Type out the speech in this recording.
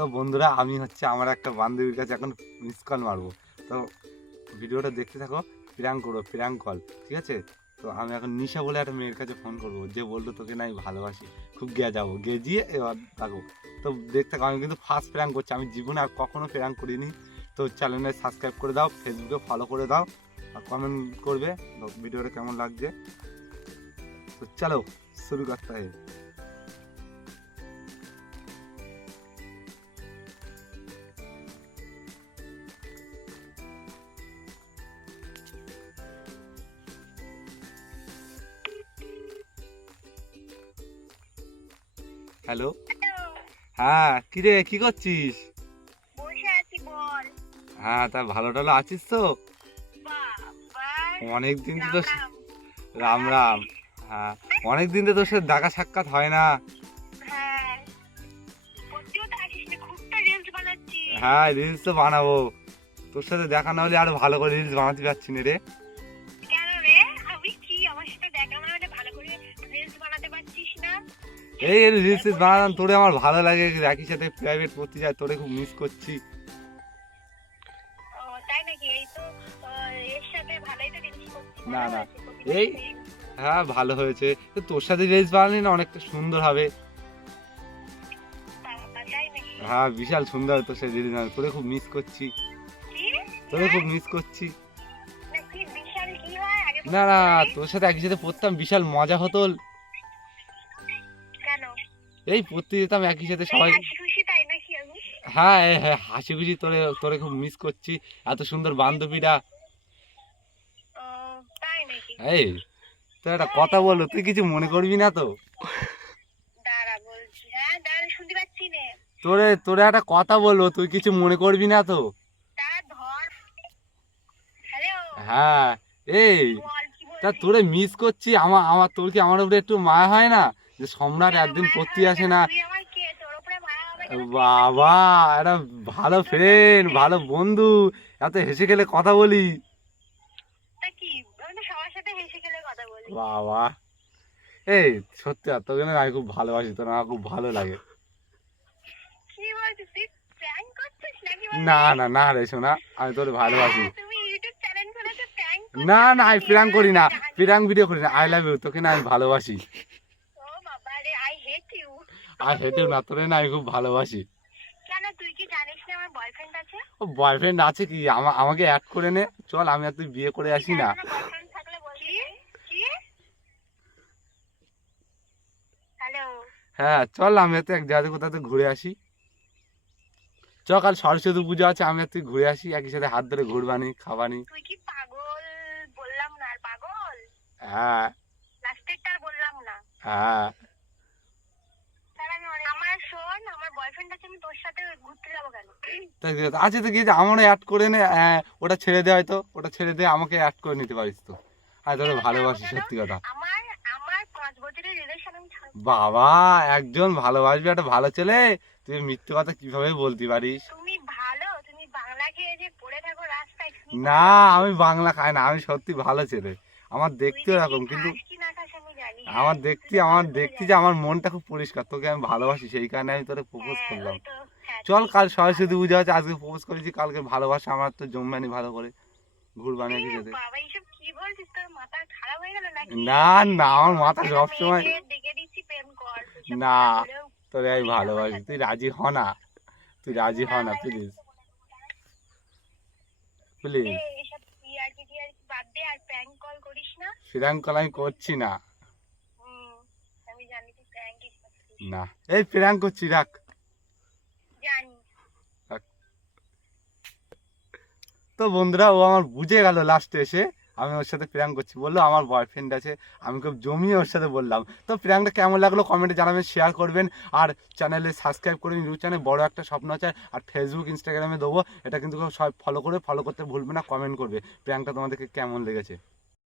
তো বন্ধুরা, আমি হচ্ছে আমার একটা বান্ধবীর কাছে এখন মিস কল মারবো। তো ভিডিওটা দেখতে থাকো, প্র্যাঙ্ক করবো, প্র্যাঙ্ক কল, ঠিক আছে? তো আমি এখন নিশা বলে একটা মেয়ের কাছে ফোন করবো, যে বললো তোকে না আমি ভালোবাসি, খুব যাবো গিয়ে এবার থাকবো। তো দেখতে থাকো, আমি কিন্তু ফার্স্ট প্র্যাঙ্ক করছি, আমি জীবনে আর কখনো প্র্যাঙ্ক করিনি। তো চ্যানেলে সাবস্ক্রাইব করে দাও, ফেসবুকে ফলো করে দাও, আর কমেন্ট করবে ভিডিওটা কেমন লাগছে। তো চলো শুরু করতে হয়। হ্যালো, হ্যাঁ কিরে, কি করছিস? বসে আছি, বল। হ্যাঁ, তা ভালো টালো আছিস তো? বাবা, অনেকদিন তো রাম তোর রাম। রাম রাম। হ্যাঁ, অনেকদিন তো তোর সাথে দেখা সাক্ষাৎ হয় না। হ্যাঁ, সত্যিও তো আসিস না, খুব তো রিলস বানাচ্ছি। হ্যাঁ, রিলস তো বানাবো, তোর সাথে দেখা না হলে আরো ভালো করে রিলস বানাতে পারছি না রে। কেন রে? আমি কি আমার সাথে দেখা না হলে ভালো করে রিলস বানাতে পারছিস না? এই রিলস বানাতাম, তোরে আমার ভালো লাগে, একই সাথে প্রাইভেট পড়তে যায়, তোরে খুব মিস করছি। ও, তাই নাকি? এই তো এর সাথে ভালোই তো রিলস করছিস। না ভালো না, হয়েছে, কপিটা এই দিবি। হ্যাঁ ভালো হয়েছে, তো তোর সাথে রিলস বানালি না অনেকটা সুন্দর হবে। বাবা, তাই নাকি? হ্যাঁ, বিশাল সুন্দর তোর সাথে রিলস বানালি, তোরে খুব মিস করছি, কি? তোরে খুব মিস করছি। নাকি বিশাল কি হয় আগে না না, বলতে তোর সাথে একই সাথে পড়তাম, বিশাল মজা হতো। কেন? এই পড়তে যেতাম একই সাথে এই সবাই। হাসি খুশি তাই নাকি আমি? হ্যাঁ হ্যাঁ, হাসি খুশি, তোরে তোরে খুব মিস করছি, এত সুন্দর বান্ধবীরা। ও, তাই নাকি? এই তো একটা কথা বললো, তুই কিছু মনে করবি না তো? দাঁড়া বলছি। হ্যাঁ, দাঁড়া, শুনতে পাচ্ছি না। তোরে তোরে একটা কথা বলবো, তুই কিছু মনে করবি না তো? দাঁড়া, ধর। হ্যালো, হ্যাঁ, এই বল কি তা বলবি? তোরে মিস করছি, আমার আমার তোর কি আমার উপরে একটু মায়া হয় না, যে সম্রাট কেন একদিন মায়া পড়তে হবে আসে কেন? না? তুই আমার কে? তোর উপরে মায়া হবে কেন? তুই আমার কে? বাবা, একটা ভালো তুই তো আমার ফ্রেন্ড, friend। ভালো বন্ধু, এত হেসে খেলে কথা বলি। তা কি? আমি তো সবার সাথে হেসে খেলে কথা বলি। বাবা, এই সত্যি আর তোকে না আমি খুব ভালোবাসি, তোর আমার খুব ভালো লাগে। কি বলছিস? তুই প্র্যাঙ্ক করছিস নাকি না বললি? না না রে সোনা, আমি তোর ভালোবাসি। হ্যাঁ, তুমি ইউটিউব চ্যানেল খুলেছো, প্র্যাঙ্ক না করছিস? না, আমি আমি প্র্যাঙ্ক এটা করি না, জানি। প্র্যাঙ্ক ভিডিও করি না, আই লাভ ইউ, তোকে না আমি ভালোবাসি। ও বাবা রে, আই হেট ইউ। আর হেঁটেও না, তোরে না আমি খুব ভালোবাসি। কেন, তুই কি জানিস না আমার বয়ফ্রেন্ড আছে? ও বয়ফ্রেন্ড আছে কি? আমাকে অ্যাড করে নে, চল আমি আর তুই বিয়ে করে তুই আসি না। জানিস না বয়ফ্রেন্ড থাকলে বলবি? কি? হ্যালো। হ্যাঁ চল, আমি আর তুই এক জায়গাতে কোথাতে ঘুরে আসি। চ, কাল সরস্বতী পুজো আছে, আমি আর তুই ঘুরে আসি, একই সাথে হাত ধরে ঘুরবানি, খাবানি। তুই কি পাগল? বললাম না আর পাগল? হ্যাঁ লাস্টেরটা আর বললাম না। হ্যাঁ। তাহলে আমি আমার শোন, আমার বয়ফ্রেন্ড আছে, আমি তোর সাথে ঘুরতে যাবো কেন? তাই আছে তো গিয়ে, আমারও অ্যাড করে নে, ওটা ছেড়ে দে, হয়তো ওটা ছেড়ে দে, আমাকে অ্যাড করে নিতে পারিস তো। আর তোরে কেন ছাড়বো ভালোবাসি, কেন? সত্যি কথা। আমার আমার 5 বছরের রিলেশন, আমি ছাড়বো? বাবা, একজন ভালোবাসবি একটা ভালো ছেলে, তুই মিথ্যে কথা কিভাবে বলতে পারিস? তুমি ভালো, তুমি বাংলা খেয়ে যে পড়ে থাকো রাস্তায়, তুমি না, ভালো? আমি বাংলা খাই না, আমি সত্যি ভালো ছেলে। আমার তুই দেখতে যে কি ওরকম, কিন্তু খাস কি না খাস আমি জানি। আমার হ্যাঁ, তুই তো ভালো করে দেখতে যে জানিস। আমার মনটা খুব পরিষ্কার, তোকে আমি ভালোবাসি, সেই কারণে আমি তোরে প্রপোজ হ্যাঁ, করলাম। ওই তো। হ্যাঁ, চল, ঠিক। কাল ভালো সরস্বতী করে। পুজো আছে, আজকে প্রপোজ করেছি, কালকে ভালোবাসা আমার তো জমবানি ভালো করে, ঘুরবানি এ একই সাথে। বাবা, এইসব কি বলছিস? তোর মাথা খারাপ হয়ে গেল নাকি? না না, আমার মাথা একটা সবসময়। মেয়েকে ডেকে দিচ্ছি প্রেম কর, এসব না, কথা বলেও তোরে আমি বলিস আমার ভালোবাসি, সাথে। তুই রাজি হ না, তুই রাজি হ না, না প্লিজ, প্লিজ। এসব টিআরপি টিআরপি বাদ দে, আর প্র্যাঙ্ক কল করিস না। প্র্যাঙ্ক কল আমি করছি না। হুম, আমি জানি তুই প্র্যাঙ্কই করছিস। না, এই প্র্যাঙ্ক করছি, রাখ জানি। রাখ। তো বন্ধুরা, ও আমার বুঝে গেল লাস্টে এসে, আমি ওর সাথে প্র্যাঙ্ক করছি, বললো আমার বয়ফ্রেন্ড আছে, আমি খুব জমিয়ে ওর সাথে বললাম। তো প্র্যাঙ্কটা কেমন লাগলো কমেন্টে জানাবেন, শেয়ার করবেন, আর চ্যানেলে সাবস্ক্রাইব করে নিউজ চ্যানেল বড় একটা স্বপ্ন আছে, আর ফেসবুক ইনস্টাগ্রামে দেবো, এটা কিন্তু সব ফলো করতে ভুলবে না, কমেন্ট করবে প্র্যাঙ্কটা তোমাদেরকে কেমন লেগেছে।